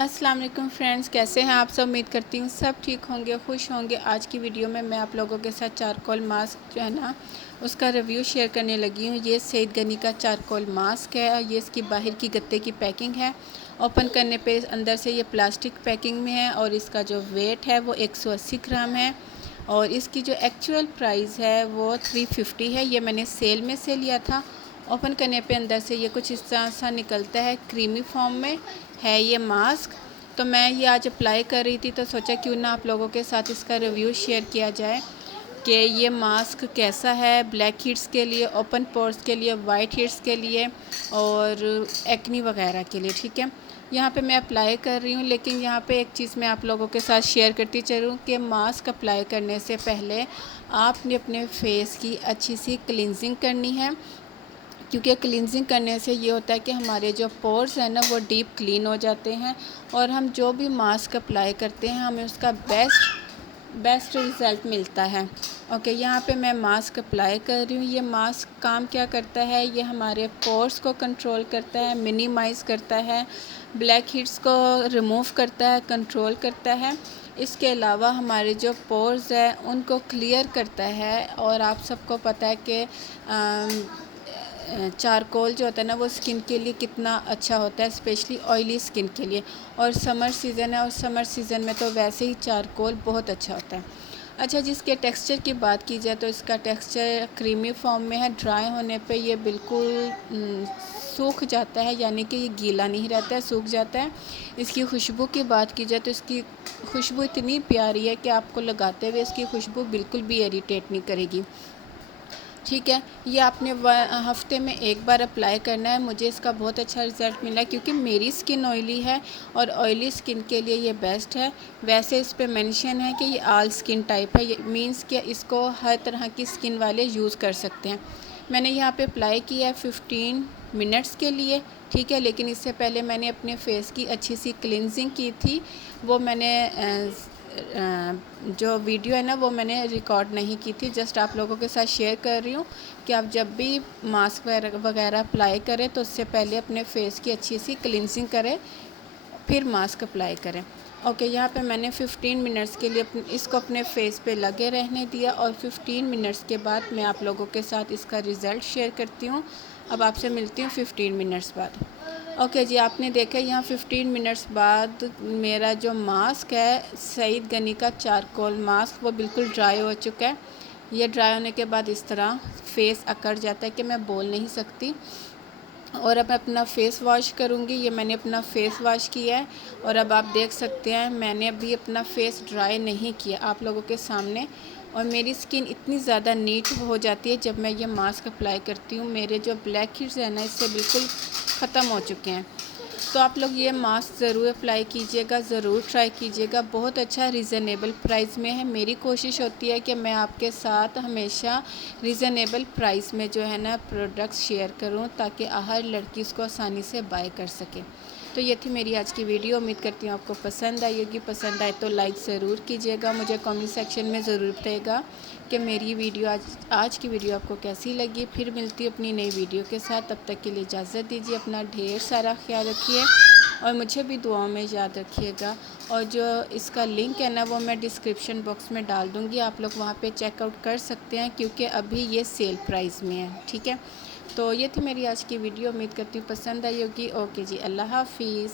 अस्सलाम वालेकुम फ्रेंड्स, कैसे हैं आप सब। उम्मीद करती हूँ सब ठीक होंगे, खुश होंगे। आज की वीडियो में मैं आप लोगों के साथ चारकोल मास्क जो है ना उसका रिव्यू शेयर करने लगी हूँ। ये सईद गनी का चारकोल मास्क है। ये इसकी बाहर की गत्ते की पैकिंग है। ओपन करने पे अंदर से ये प्लास्टिक पैकिंग में है और इसका जो वेट है वो 180 ग्राम है और इसकी जो एक्चुअल प्राइस है वो 350 है। ये मैंने सेल में से लिया था। ओपन करने पे अंदर से ये कुछ इस तरह सा निकलता है, क्रीमी फॉर्म में है ये मास्क। तो मैं ये आज अप्लाई कर रही थी तो सोचा क्यों ना आप लोगों के साथ इसका रिव्यू शेयर किया जाए कि ये मास्क कैसा है ब्लैक हीट्स के लिए, ओपन पोर्स के लिए, वाइट हीट्स के लिए और एक्नी वगैरह के लिए। ठीक है, यहाँ पे मैं अप्लाई कर रही हूँ, लेकिन यहाँ पे एक चीज़ मैं आप लोगों के साथ शेयर करती चलूँ कि मास्क अप्लाई करने से पहले आपने अपने फेस की अच्छी सी क्लिनजिंग करनी है, क्योंकि क्लींजिंग करने से ये होता है कि हमारे जो पोर्स हैं ना वो डीप क्लीन हो जाते हैं और हम जो भी मास्क अप्लाई करते हैं हमें उसका बेस्ट रिज़ल्ट मिलता है। ओके, यहाँ पे मैं मास्क अप्लाई कर रही हूँ। ये मास्क काम क्या करता है, ये हमारे पोर्स को कंट्रोल करता है, मिनिमाइज़ करता है, ब्लैक हीट्स को रिमूव करता है, कंट्रोल करता है। इसके अलावा हमारे जो पोर्स हैं उनको क्लियर करता है। और आप सबको पता है कि चारकोल जो होता है ना वो स्किन के लिए कितना अच्छा होता है, स्पेशली ऑयली स्किन के लिए। और समर सीज़न है और समर सीज़न में तो वैसे ही चारकोल बहुत अच्छा होता है। अच्छा, जिसके टेक्सचर की बात की जाए तो इसका टेक्सचर क्रीमी फॉर्म में है। ड्राई होने पे ये बिल्कुल सूख जाता है, यानी कि ये गीला नहीं रहता है, सूख जाता है। इसकी खुशबू की बात की जाए तो इसकी खुशबू इतनी प्यारी है कि आपको लगाते हुए इसकी खुशबू बिल्कुल भी इरिटेट नहीं करेगी। ठीक है, ये आपने हफ्ते में एक बार अप्लाई करना है। मुझे इसका बहुत अच्छा रिज़ल्ट मिला क्योंकि मेरी स्किन ऑयली है और ऑयली स्किन के लिए ये बेस्ट है। वैसे इस पे मेंशन है कि ये ऑल स्किन टाइप है, ये मींस कि इसको हर तरह की स्किन वाले यूज़ कर सकते हैं। मैंने यहाँ पे अप्लाई किया है 15 मिनट्स के लिए। ठीक है, लेकिन इससे पहले मैंने अपने फेस की अच्छी सी क्लिनजिंग की थी। वो मैंने जो वीडियो है ना वो मैंने रिकॉर्ड नहीं की थी, जस्ट आप लोगों के साथ शेयर कर रही हूँ कि आप जब भी मास्क वगैरह अप्लाई करें तो उससे पहले अपने फेस की अच्छी सी क्लिनजिंग करें, फिर मास्क अप्लाई करें। ओके, यहाँ पे मैंने 15 मिनट्स के लिए इसको अपने फेस पे लगे रहने दिया और 15 मिनट्स के बाद मैं आप लोगों के साथ इसका रिज़ल्ट शेयर करती हूँ। अब आपसे मिलती हूँ 15 मिनट्स बाद। ओके जी, आपने देखा यहाँ 15 मिनट्स बाद मेरा जो मास्क है सईद गनी का चारकोल मास्क वो बिल्कुल ड्राई हो चुका है। ये ड्राई होने के बाद इस तरह फेस अकड़ जाता है कि मैं बोल नहीं सकती। और अब मैं अपना फ़ेस वॉश करूँगी। ये मैंने अपना फ़ेस वॉश किया है और अब आप देख सकते हैं मैंने अभी अपना फ़ेस ड्राई नहीं किया आप लोगों के सामने। और मेरी स्किन इतनी ज़्यादा नीट हो जाती है जब मैं ये मास्क अप्लाई करती हूँ। मेरे जो ब्लैक हेड्स हैं ना इससे बिल्कुल ख़त्म हो चुके हैं। तो आप लोग ये मास्क ज़रूर अप्लाई कीजिएगा, ज़रूर ट्राई कीजिएगा। बहुत अच्छा रीज़नेबल प्राइस में है। मेरी कोशिश होती है कि मैं आपके साथ हमेशा रीज़नेबल प्राइस में जो है ना प्रोडक्ट्स शेयर करूं ताकि हर लड़की इसको आसानी से बाय कर सके। तो ये थी मेरी आज की वीडियो। उम्मीद करती हूँ आपको पसंद आई होगी। पसंद आए तो लाइक ज़रूर कीजिएगा। मुझे कमेंट सेक्शन में ज़रूर बताइएगा कि मेरी वीडियो आज की वीडियो आपको कैसी लगी। फिर मिलती हूँ अपनी नई वीडियो के साथ, तब तक के लिए इजाज़त दीजिए। अपना ढेर सारा ख्याल रखिए और मुझे भी दुआओं में याद रखिएगा। और जो इसका लिंक है ना वो मैं डिस्क्रिप्शन बॉक्स में डाल दूँगी, आप लोग वहाँ पे चेकआउट कर सकते हैं क्योंकि अभी ये सेल प्राइस में है। ठीक है, तो ये थी मेरी आज की वीडियो। उम्मीद करती हूँ पसंद आई होगी। ओके जी, अल्लाह हाफिज़।